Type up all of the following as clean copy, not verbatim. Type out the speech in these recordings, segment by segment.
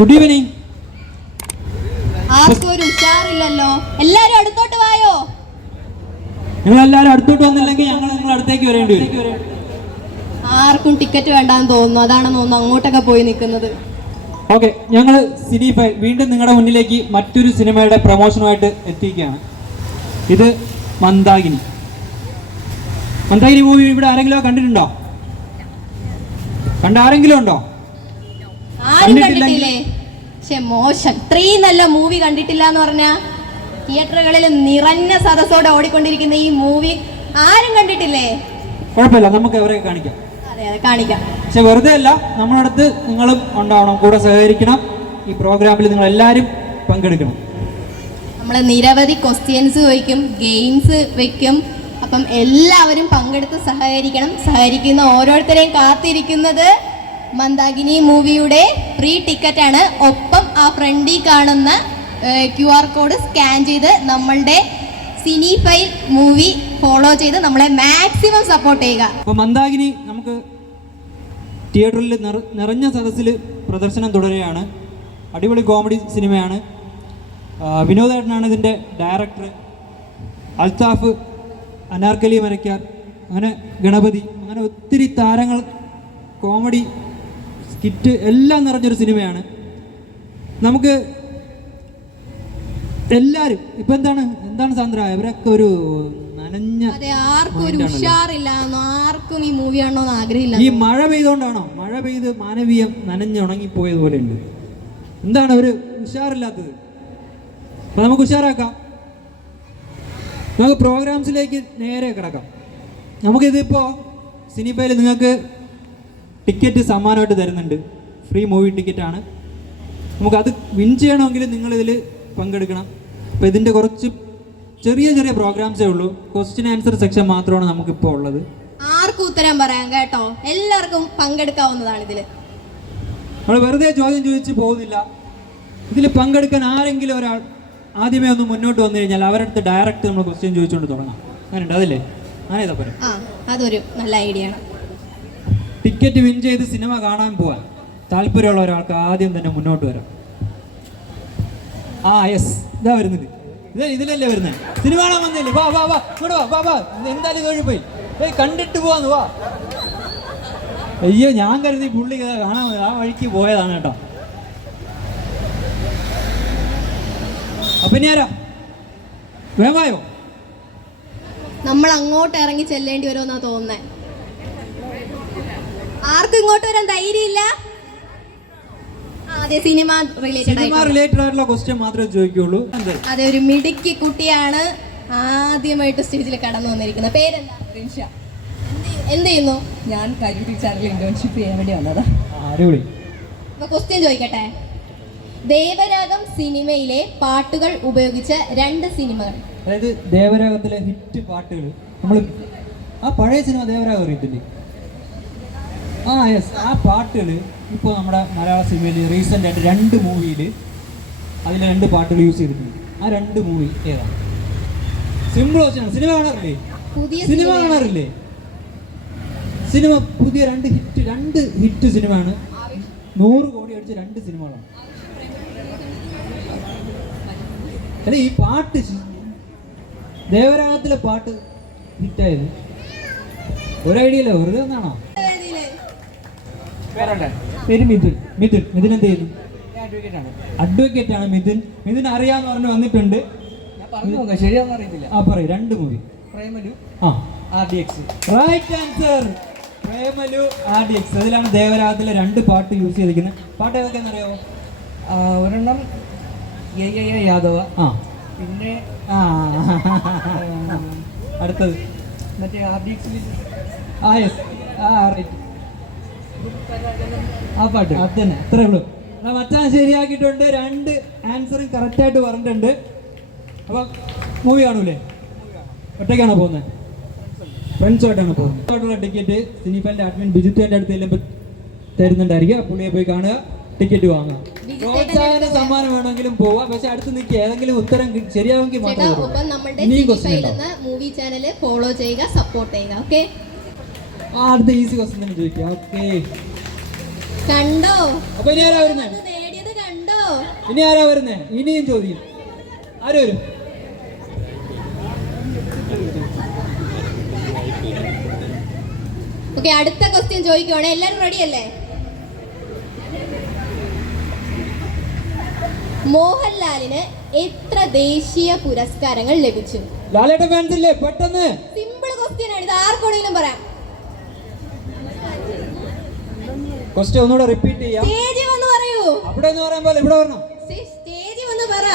Good evening. ആർക്കും ഒരു ഉഷാറില്ലല്ലോ. എല്ലാരും അടുത്തോട്ട് വായോ. നിങ്ങൾ എല്ലാവരും അടുത്തോട്ട് വന്നില്ലെങ്കിൽ ഞങ്ങൾ നിങ്ങൾ അടുത്തേക്ക് വരേണ്ടി വരും. ആർക്കും ടിക്കറ്റ് വേണ്ടാന്ന് തോന്നുന്നു. അതാണെന്ന് തോന്നുന്നു അങ്ങോട്ടൊക്കെ പോയി നിൽക്കുന്നത്. ഓക്കെ, ഞങ്ങൾ സിനിഫൈൽ വീണ്ടും നിങ്ങളുടെ മുന്നിലേക്ക് മറ്റൊരു സിനിമയുടെ പ്രൊമോഷനുമായിട്ട് എത്തിക്കുകയാണ്. ഇത് മന്ദാകിനി. മന്ദാകിനി മൂവി ഇവിടെ ആരെങ്കിലും കണ്ടിട്ടുണ്ടോ? ആരെങ്കിലും ഉണ്ടോ? ആരും കണ്ടിട്ടില്ലേ? പക്ഷെ മോശം. ഇത്രയും നല്ല മൂവി കണ്ടിട്ടില്ല എന്ന് പറഞ്ഞാ തിയേറ്ററുകളിൽ നിറഞ്ഞ സദസ്സോടെ ഓടിക്കൊണ്ടിരിക്കുന്ന ഈ മൂവി ആരും കണ്ടിട്ടില്ലേ? കുഴപ്പമില്ല, നമുക്ക് അവരെ കാണിക്കാം. അതെ അതെ, കാണിക്കാം. പക്ഷെ വെറുതെ അല്ല, നമ്മളടുത്ത് നിങ്ങളും ഉണ്ടാവണം, കൂടെ സഹകരിക്കണം. ഈ പ്രോഗ്രാമിൽ നിങ്ങൾ എല്ലാവരും പങ്കെടുക്കണം. നമ്മൾ നിരവധി ക്വസ്റ്റ്യൻസ് വയ്ക്കും, ഗെയിംസ് വയ്ക്കും. അപ്പം എല്ലാവരും പങ്കെടുത്ത് സഹകരിക്കണം. സഹകരിക്കുന്ന ഓരോരുത്തരെയും കാത്തിരിക്കുന്നത് മന്ദാകിനി മൂവിയുടെ ഫ്രീ ടിക്കറ്റ് ആണ്. ഒപ്പം ആ ഫ്രണ്ടിൽ കാണുന്ന QR കോഡ് സ്കാൻ ചെയ്ത് നമ്മളുടെ സിനിഫൈൽ മൂവി ഫോളോ ചെയ്ത് നമ്മളെ മാക്സിമം സപ്പോർട്ട് ചെയ്യുക. അപ്പോൾ മന്ദാകിനി നമുക്ക് തിയേറ്ററിൽ നിറഞ്ഞ സദസ്സിൽ പ്രദർശനം തുടരുകയാണ്. അടിപൊളി കോമഡി സിനിമയാണ്. വിനോദേട്ടനാണ് ഇതിൻ്റെ ഡയറക്ടർ. അൽത്താഫ്, അനാർക്കലി മരക്കാർ, അങ്ങനെ ഗണപതി, അങ്ങനെ ഒത്തിരി താരങ്ങൾ, കോമഡി സ്കിറ്റ് എല്ലാം നിറഞ്ഞൊരു സിനിമയാണ്. നമുക്ക് എല്ലാവരും ഇപ്പം എന്താണ് സാന്ദ്ര, ഇവരൊക്കെ ഒരു നനഞ്ഞ, ആർക്കും ഒരു ഉഷാറില്ല, ആർക്കും ഈ മൂവി ആണോ എന്ന് ആഗ്രഹമില്ല. ഈ മഴ പെയ്തുകൊണ്ടാണോ? മഴ പെയ്ത് മാനവീയം നനഞ്ഞ് ഉണങ്ങിപ്പോയതുപോലെ ഉണ്ട്. എന്താണ് ഒരു ഉഷാറില്ലാത്തത്? അപ്പം നമുക്ക് ഉഷാറാക്കാം. നമുക്ക് പ്രോഗ്രാംസിലേക്ക് നേരെ കിടക്കാം. നമുക്കിതിപ്പോൾ സിനിഫൈൽ നിങ്ങൾക്ക് ടിക്കറ്റ് സമ്മാനമായിട്ട് തരുന്നുണ്ട്. ഫ്രീ മൂവി ടിക്കറ്റാണ്. നമുക്കത് വിൻ ചെയ്യണമെങ്കിൽ നിങ്ങളിതിൽ പങ്കെടുക്കണം. അപ്പോൾ ഇതിൻ്റെ കുറച്ച് ചെറിയ ചെറിയ പ്രോഗ്രാംസേ ഉള്ളൂ. ക്വസ്റ്റ്യൻ ആൻസർ സെക്ഷൻ മാത്രമാണ് നമുക്കിപ്പോൾ ഉള്ളത്. ആർക്കും ഉത്തരം പറയാം കേട്ടോ. എല്ലാവർക്കും പങ്കെടുക്കാവുന്നതാണ്. ഇതിൽ നമ്മൾ വെറുതെ ചോദ്യം ചോദിച്ച് പോകുന്നില്ല. ഇതിൽ പങ്കെടുക്കാൻ ആരെങ്കിലും ഒരാൾ ആദ്യമേ ഒന്ന് മുന്നോട്ട് വന്നു കഴിഞ്ഞാൽ അവരുടെ അടുത്ത് ഡയറക്റ്റ് നമ്മൾ ക്വസ്റ്റ്യൻ ചോദിച്ചുകൊണ്ട് തുടങ്ങാം. അങ്ങനെയുണ്ട്, അതല്ലേ? അങ്ങനെയതാ പറയാം. അതൊരു നല്ല ഐഡിയ ആണ്. ടിക്കറ്റ് വിൻ ചെയ്ത് സിനിമ കാണാൻ പോവാൻ താല്പര്യമുള്ള ഒരാൾക്ക് ആദ്യം തന്നെ മുന്നോട്ട് വരാം. യെസ്, ഇതാ വരുന്നത്. ഇതിലല്ലേ വരുന്നത്? സിനിമ കാണാൻ വന്നില്ലേ? വാ വാ വാ, ഇങ്ങോട്ട് വാ വാ വാ. എന്തായാലും തൊഴിൽപ്പോയി കണ്ടിട്ട് പോവാന്ന് വാ. അയ്യോ, ഞാൻ കരുതി പുള്ളി കാണാൻ ആ വഴിക്ക് പോയതാണ് കേട്ടോ. അപ്പൊ ഇനി ആരാ വേമായോ? നമ്മൾ അങ്ങോട്ട് ഇറങ്ങി ചെല്ലേണ്ടി വരുമെന്നാ തോന്നുന്നേ. ആർക്കും ഇങ്ങോട്ട് വരാൻ ധൈര്യമില്ല. അതെ, സിനിമ റിലേറ്റഡ് ആയിട്ടുള്ള ക്വസ്റ്റ്യൻ മാത്രമേ ചോദിക്കുള്ളൂ. അതെ, ഒരു മിടുക്കി കുട്ടിയാണ് ആദ്യമായിട്ട് സ്റ്റേജിൽ കടന്നു വന്നിരിക്കുന്നത്. പേരെന്താ? റിൻഷ. എന്ത് ചെയ്യുന്നു? ഞാൻ കരിയർ ടീച്ചറിൽ ഇന്റേൺഷിപ്പ് ചെയ്യാൻ വേണ്ടി വന്നതാ. അപ്പൊ ക്വസ്റ്റ്യൻ ചോദിക്കട്ടെ. ദേവരാഗം സിനിമയിലെ പാട്ടുകൾ ഉപയോഗിച്ച 2 സിനിമകൾ. അതായത് ദേവരാഗത്തിലെ ഹിറ്റ് പാട്ടുകൾ. നമ്മൾ ആ പഴയ സിനിമ ദേവരാഗം അറിയത്തില്ലേ? യെസ്, ആ പാട്ടുകൾ ഇപ്പോൾ നമ്മുടെ മലയാള സിനിമയിൽ റീസെൻ്റ് ആയിട്ട് 2 മൂവിയിൽ അതിൽ 2 പാട്ടുകൾ യൂസ് ചെയ്തിട്ടുണ്ട്. ആ 2 മൂവി ഏതാണ്? സിമ്പിൾ ക്വസ്റ്റ്യനാണ്. സിനിമ കാണാറില്ലേ? സിനിമ പുതിയ 2 ഹിറ്റ് സിനിമയാണ്. 100 കോടി അടിച്ച 2 സിനിമകളാണ്. അല്ല, ഈ പാട്ട് ദേവരാഗത്തിലെ പാട്ട് ഹിറ്റായത് ഒരു ഐഡിയ ഇല്ല, വെറുതെ ഒന്നാണോ? പേര് മിഥുൻ. മിഥുൻ എന്ത് ചെയ്യുന്നു? അഡ്വക്കേറ്റ് ആണ് മിഥുൻ. മിഥുൻ അറിയാന്ന് പറഞ്ഞു വന്നിട്ടുണ്ട്. ശരിയാണെന്ന് അറിയത്തില്ല. പറയൂ 2 movie. Premalu, RDX. Right answer. Premalu, RDX. അതിലാണ് ദേവരാഗത്തിലെ 2 പാട്ട് യൂസ് ചെയ്തിരിക്കുന്നത്. പാട്ട് ഏതൊക്കെയാണെന്ന് അറിയാമോ? ഒരെണ്ണം യാദവ, പിന്നെ അടുത്തത് മറ്റേ RDX-ൽ റൈറ്റ്. ആ പാട്ട് അത് തന്നെ. അത്രേ ഉള്ളൂ. മച്ചാൻ ശരിയാക്കിയിട്ടുണ്ട്. 2 ആൻസറും കറക്റ്റായിട്ട് പറഞ്ഞിട്ടുണ്ട്. അപ്പം മൂവി കാണൂലേ? ഒറ്റയ്ക്കാണോ പോകുന്നത്? ഫ്രണ്ട്സുമായിട്ടാണ് പോകുന്നത്. ടിക്കറ്റ് സിനിഫൈലിൻ്റെ അഡ്മിൻ ബിജുത്തേൻ്റെ അടുത്ത് ചെല്ലുമ്പോൾ തരുന്നുണ്ടായിരിക്കും. പുള്ളിയെ പോയി കാണുക, ടിക്കറ്റ് വാങ്ങുക. പ്രോത്സാഹന സമ്മാനം വേണമെങ്കിലും പോവാം. പക്ഷെ അടുത്ത് നിൽക്കുക. ഏതെങ്കിലും ഉത്തരം ശരിയാവുമെങ്കിൽ മൂവി ചാനൽ ഫോളോ ചെയ്യുക, സപ്പോർട്ട് ചെയ്യുക. ഓക്കെ, അടുത്ത ഈസി ക്വസ്റ്റ്യൻ തന്നെ ചോദിക്കാം. ഓക്കെ, കണ്ടോ? അപ്പൊ ഇനി ആരാ വരുന്നത്? നേടിയത് കണ്ടോ? ഇനി ആരാ വരുന്നേ? ഇനിയും ചോദിക്കും. ആര് വരും? ഓക്കെ, അടുത്ത ക്വസ്റ്റ്യൻ ചോദിക്കുവാണ്. എല്ലാവരും റെഡി അല്ലേ? മോഹൻലാലിന് എത്ര ദേശീയ പുരസ്കാരങ്ങൾ ലഭിച്ചു? ലാലേട്ടൻ ഫാൻസ് ഇല്ലേ? പെട്ടെന്ന്. സിമ്പിൾ ക്വസ്റ്റ്യൻ ആണ്, ഇത് ആർക്കെങ്കിലും പറയാം. ക്വസ്റ്റ്യൻ ഒന്നുകൂടെ റിപ്പീറ്റ് ചെയ്യാം. സ്റ്റേജിൽ വന്ന് പറയൂ. അവിടെ എന്ന് പറയാൻ പോലെ ഇവിടെ വരണം. സ്റ്റേജിൽ വന്ന് പറ.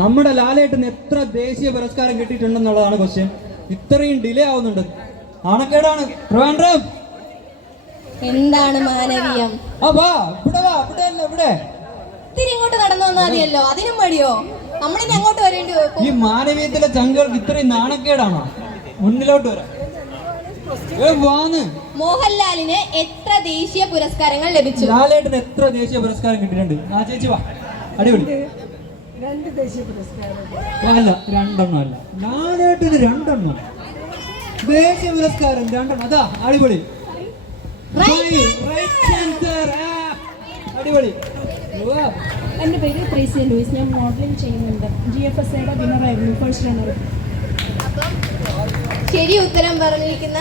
നമ്മുടെ ലാലേട്ടന് എത്ര ദേശീയ പുരസ്കാരം കിട്ടിയിട്ടുണ്ടെന്നുള്ളതാണ് ക്വസ്റ്റ്യൻ. ഇത്രയും ഡിലേ ആവുന്നുണ്ട്, ആണക്കേടാണ്. ട്രിവാൻഡ്രം എന്താണ് മാനവീയം? വാ, ഇവിടെ വാ. ഇവിടെ അല്ല, ഇവിടെ ഇത്തിരി ഇങ്ങോട്ട് നടന്നു വന്നാൽ മതിയല്ലോ, അതിനും മടിയോ? നമ്മളിനി അങ്ങോട്ട് വരേണ്ടി വരും. ഈ മാനവീയത്തിലെ ചങ്കുകൾക്ക് ഇത്രയും നാണക്കേടാണോ? മുന്നിലോട്ട് വരാം. മോഹൻലാലിന് എത്ര ദേശീയ പുരസ്കാരങ്ങൾ ലഭിച്ചു? ലാലേട്ടന് എത്ര ദേശീയ പുരസ്കാരം കിട്ടിയിട്ടുണ്ട്? ആ ചേച്ചി വാ. അടിപൊളി. 2 ദേശീയ പുരസ്കാരം. അല്ല, 2 എണ്ണം അല്ല. ലാലേട്ടന് 2 എണ്ണം ദേശീയ പുരസ്കാരം. 2 എണ്ണം. അതാ അടിപൊളി. അടിപൊളി. എൻ്റെ പേര് ട്രേസി ലൂയിസ്. ഞാൻ മോഡലിംഗ് ചെയ്യുന്നുണ്ട്. GFSAയുടെ വിന്നറായിരുന്നു, ഫസ്റ്റ് റണ്ണർ. ശരി ഉത്തരം പറഞ്ഞിരിക്കുന്ന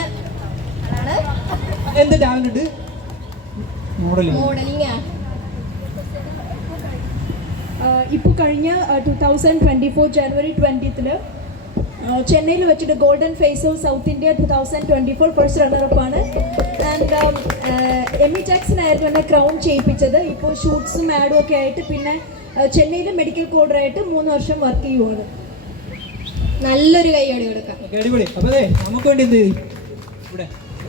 എന്ത് ടാലന്റ്? മോഡലിംഗ്. ഇപ്പോൾ കഴിഞ്ഞ 2024 ജനുവരി 20th ചെന്നൈയിൽ വെച്ചിട്ട് golden face of South India 2024 first റണ്ണറപ്പാണ്. ആൻഡ് എമി ജാക്സനായിരുന്നു എന്നെ ക്രൗൺ ചെയ്യിപ്പിച്ചത്. ഇപ്പോൾ ഷൂട്ട്സും ആഡും ഒക്കെ ആയിട്ട് പിന്നെ ചെന്നൈയിൽ മെഡിക്കൽ കോഡറായിട്ട് 3 വർഷം വർക്ക് ചെയ്യുവാണ്. നല്ലൊരു കൈയടി കൊടുക്കാം. അടിപൊളി. അപ്പൊ അതെ, നമുക്ക് വേണ്ടി എന്ത് ചെയ്യും ഇവിടെ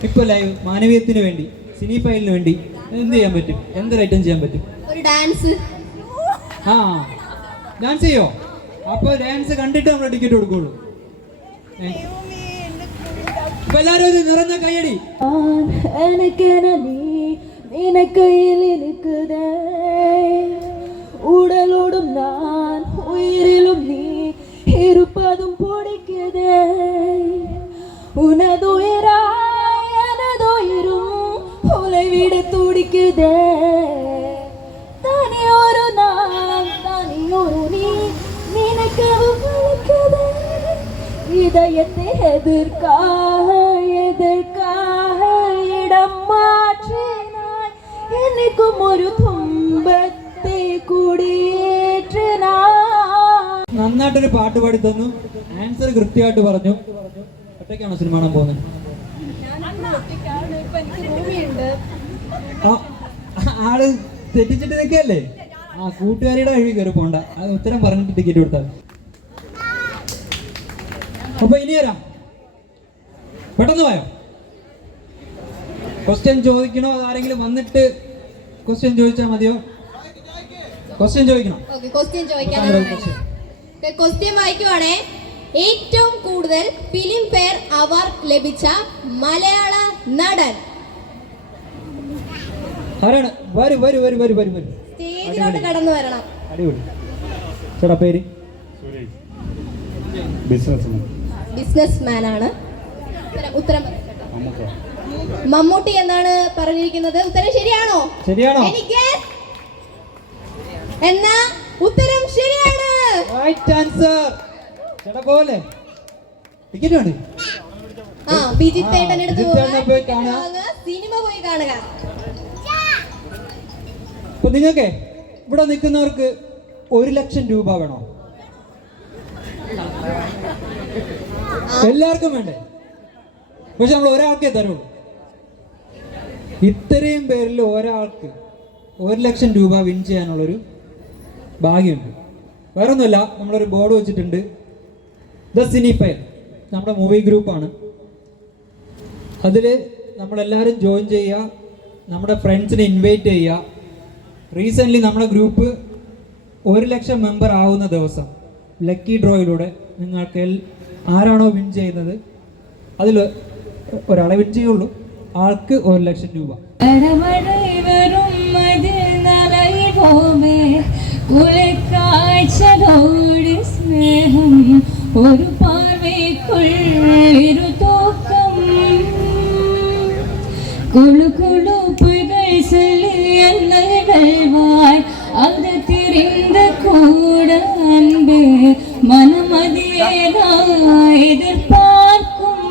ഇപ്പൊ ലൈവ് മാനവീയത്തിന് വേണ്ടി, സിനി ഫയലിന് വേണ്ടി എന്ത് ചെയ്യാൻ പറ്റും? എന്തൊരു ഐറ്റം ചെയ്യാൻ പറ്റും? ഒരു ഡാൻസ്. ഡാൻസ് ചെയ്യോ? അപ്പൊ ഡാൻസ് കണ്ടിട്ട് നമ്മൾ ടിക്കറ്റ് കൊടുക്കുള്ളൂ. അപ്പൊ എല്ലാരും ഒരു നിറഞ്ഞ കൈയടി. உடலோடும் நான் உயிரிலும் நீ இருப்பதும் பிடிக்குதே உனதுயிராய் எனதுயிரும் உலைவிட துடிக்குதே தனி ஒரு நான் தனி ஒரு நீ நினைக்கவும் வலிக்குதே இதயத்தை எதிர்க்காக இடம் மாற்றினாய் என்னைக்கும் ஒரு തുമ്പത്തെ കുടിയേറ്റനായി. നന്നായിട്ടൊരു പാട്ട് പാടി തന്നു, ആൻസർ കൃത്യമായിട്ട് പറഞ്ഞു. ഒറ്റയ്ക്കാണോ സിനിമ കാണാൻ പോകുന്നത്? ആള് തെറ്റിച്ചിട്ട് നിൽക്കല്ലേ? കൂട്ടുകാരിയുടെ വഴി കയറി പോണ്ട, അത് ഉത്തരം പറഞ്ഞിട്ട് ടിക്കറ്റ് കൊടുത്താൽ. അപ്പൊ ഇനി വരാം, പെട്ടെന്ന് പോയോ? ക്വസ്റ്റ്യൻ ചോദിക്കണോ? ആരെങ്കിലും വന്നിട്ട് ക്വസ്റ്റ്യൻ ചോദിച്ചാൽ മതിയോ? ക്വസ്റ്റ്യൻ ചോദിക്കണം. ക്വസ്റ്റ്യൻ വായിക്കുവാണേ. ഏറ്റവും കൂടുതൽ ഫിലിം ഫെയർ അവാർഡ് ലഭിച്ച മലയാള നടൻ ആരാണ്? വരൂ വരൂ വരൂ വരൂ വരൂ വരൂ. സ്റ്റേജിലോട്ട് കടന്നു വരണം. അടിപൊളി. ചേട്ടാ പേര്? ബിസിനസ്മാൻ ആണ്. ഉത്തരം മമ്മൂട്ടി എന്നാണ് പറഞ്ഞിരിക്കുന്നത്. ഉത്തരം ശരിയാണോ? ശരിയാണോ? എന്നാ ഉത്തരം ശരിയാണ്. Right answer. ചേട്ടാ പോലെ ടിക്കറ്റ് വേണ്ട. ബിജിത്തേട്ടൻ എടുത്ത് പോയി കാണുക, സിനിമ പോയി കാണുക. അപ്പൊ നിങ്ങൾക്ക് ഇവിടെ നിൽക്കുന്നവർക്ക് 1 ലക്ഷം രൂപ വേണോ? എല്ലാവർക്കും വേണ്ടേ? പക്ഷെ നമ്മൾ ഒരാൾക്കേ തരുള്ളൂ. ഇത്രയും പേരിൽ ഒരാൾക്ക് 1 ലക്ഷം രൂപ വിൻ ചെയ്യാനുള്ളൊരു ഭാഗ്യമുണ്ട്. വേറൊന്നുമില്ല, നമ്മളൊരു ബോർഡ് വെച്ചിട്ടുണ്ട്, ദ സിനി ഫയൽ, നമ്മുടെ മൂവി ഗ്രൂപ്പാണ്. അതിൽ നമ്മളെല്ലാവരും ജോയിൻ ചെയ്യുക, നമ്മുടെ ഫ്രണ്ട്സിനെ ഇൻവൈറ്റ് ചെയ്യുക. റീസെൻ്റ്ലി നമ്മുടെ ഗ്രൂപ്പ് 1 ലക്ഷം മെമ്പർ ആവുന്ന ദിവസം ലക്കി ഡ്രോയിലൂടെ നിങ്ങൾക്ക് ആരാണോ വിൻ ചെയ്യുന്നത് അതിൽ ഒരാളെ വിൻ ചെയ്യുള്ളൂ, ആൾക്ക് 1 ലക്ഷം രൂപ. ഒരു പാർവൈക്കുള്ളൊരു തൂക്കം കുളുകുളുപ്പുകൾ ചൊല്ലി എന്നകൾ വായ് അത് இந்த கூட அன்பு மனமதேதான் எதிர்பார்க்கும்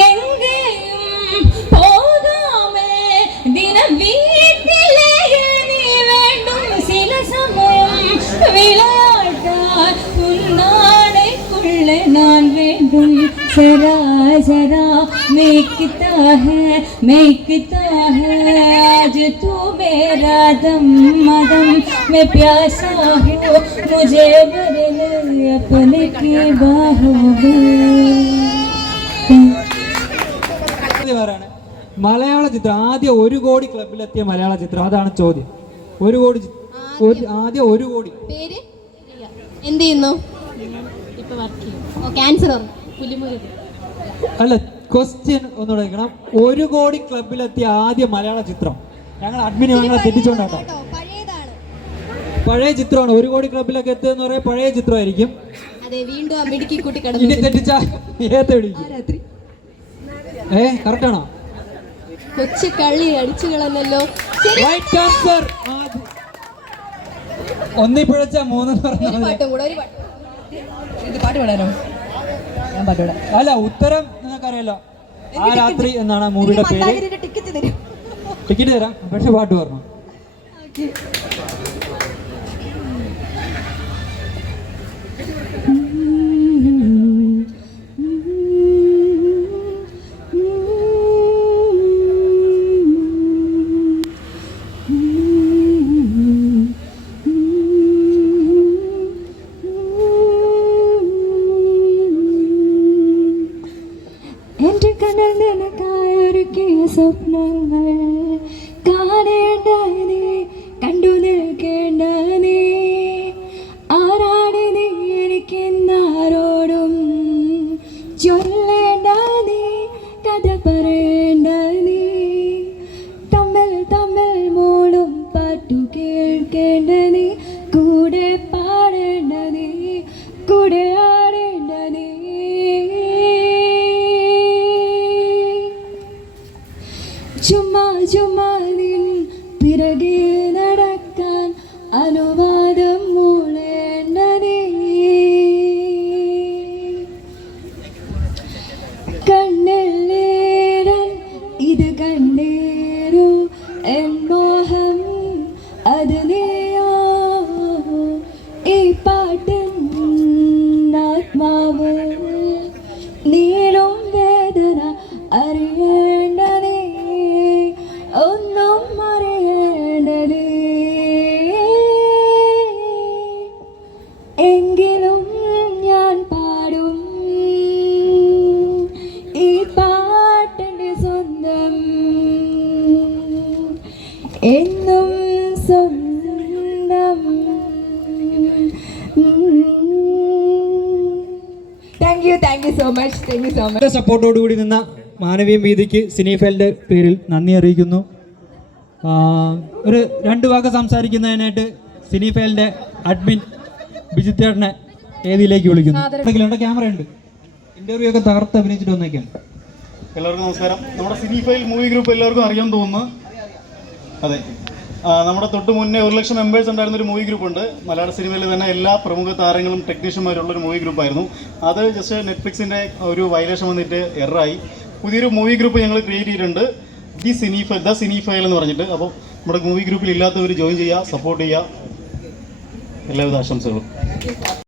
எங்கேயும் போகாமே தினம் வீட்டிலே நீ வேண்டும் சில சமயம் விளையாட்டால் உன்னாடைக்குள்ளே நான் வேண்டும் जरा जरा मैं किता है आज तू मेरा दम मदम मैं प्यासा हूँ मुझे भर ले अपने की बाहों വേറാണ് മലയാള ചിത്രം ആദ്യം 1 കോടി ക്ലബിലെത്തിയ മലയാള ചിത്രം, അതാണ് ചോദ്യം. 1 കോടി ആദ്യം 1 കോടി. പേര് എന്ത് ചെയ്യുന്നു? ക്യാൻസർ അല്ല, ക്വസ്റ്റ്യൻ ഒന്നുകൂടെ കേൾക്കണം. 1 കോടി ക്ലബിലെത്തിയ ആദ്യ മലയാള ചിത്രം. ഞങ്ങൾ അഡ്മിന് ഞങ്ങളെ തെറ്റിച്ചോണ്ടാട്ടോ. പഴയ ചിത്രമാണ്. 1 കോടി ക്ലബിലൊക്കെ എത്തുകയെന്ന് പറയാൻ പഴയ ചിത്രമായിരിക്കും. അതെ, വീണ്ടും ആ മിടുക്കി കൂട്ടി ഇനി തെറ്റിച്ചാ ഏത്തെ പിടിക്കും. കറക്റ്റ് ആണോ? കൊച്ചു കള്ളി അടിച്ചു കളഞ്ഞല്ലോ. Right answer. ഒന്നി പിഴച്ച 3 പറഞ്ഞാൽ പാട്ട് പാടാനോ? ഞാൻ പാട്ട് പാടാം. അല്ല, ഉത്തരം നിങ്ങൾക്കറിയാലോ. ആ രാത്രി എന്നാണ് മൂവിയുടെ പേര്. ടിക്കറ്റ് തരാം, പക്ഷെ പാട്ട് പറഞ്ഞു. എൻ്റെ കണ്ണിൽ നിനക്കായൊരുക്കിയ സ്വപ്നങ്ങൾ കാണേണ്ട നീ, കണ്ടു നിൽക്കേണ്ട നീ. ആരാണ് നീ എനിക്കെന്നാരോടും ചൊല്ലേണ്ട നീ, കഥ പറയേണ്ട നീ. തമ്മിൽ തമ്മിൽ മോളും പാട്ടു കേൾക്കേണ്ട നീ, കൂടെ പാടേണ്ട നീ, കൂടെ ആടേണ്ട നീ. ചുമ്മാ ചുമ്മാ നിൻ പിറകെ നടക്കാൻ അനുവാദം മൂളേണ്ട നീ. കണ്ണല്ലേടൻ ഇത് കണ്ടേരോ എൻ മോഹം അത് നീയോ. ഈ പാട്ടിൻ ആത്മാവ് നീളും വേദന അറിയേണ്ട നീ, ഒന്നും അറിയേണ്ട നീ. എങ്കിലും ഞാൻ പാടും ഈ പാട്ടിൻ്റെ സ്വന്തം, എന്നും സ്വന്തം. Thank you so much. സപ്പോർട്ടോടുകൂടി നിന്ന മാനവീയം വീതിക്ക് സിനിഫെൽഡ് പേരിൽ നന്ദി അറിയിക്കുന്നു. ഒരു 2 വാക്ക് സംസാരിക്കുന്നതിനായിട്ട് സിനിഫെൽഡിന്റെ അഡ്മിൻ ബിജിത്തേട്ടനെ വേദിയിലേക്ക് വിളിക്കുന്നു. ക്യാമറ ഉണ്ട്, ഇന്റർവ്യൂ ഒക്കെ തകർത്ത് അഭിനയിച്ചിട്ട് വന്നേക്കാണ്. എല്ലാവർക്കും നമസ്കാരം. നമ്മുടെ സിനിഫൈൽ മൂവി ഗ്രൂപ്പ് എല്ലാവർക്കും അറിയാൻ തോന്നുന്നു. അതെ, നമ്മുടെ തൊട്ട് മുന്നേ 1 ലക്ഷം മെമ്പേഴ്സ് ഉണ്ടായിരുന്ന ഒരു മൂവി ഗ്രൂപ്പ് ഉണ്ട്. മലയാള സിനിമയിൽ തന്നെ എല്ലാ പ്രമുഖ താരങ്ങളും ടെക്നീഷ്യന്മാരുള്ളൊരു മൂവി ഗ്രൂപ്പായിരുന്നു. അത് ജസ്റ്റ് നെറ്റ്ഫ്ലിക്സിൻ്റെ ഒരു വയലേഷൻ വന്നിട്ട് എററായി. പുതിയൊരു മൂവി ഗ്രൂപ്പ് ഞങ്ങൾ ക്രിയേറ്റ് ചെയ്തിട്ടുണ്ട്, ദ സിനിഫൈൽ എന്ന് പറഞ്ഞിട്ട്. അപ്പോൾ നമ്മുടെ മൂവി ഗ്രൂപ്പിൽ ഇല്ലാത്തവർ ജോയിൻ ചെയ്യുക, സപ്പോർട്ട് ചെയ്യുക. എല്ലാവിധ ആശംസകളും.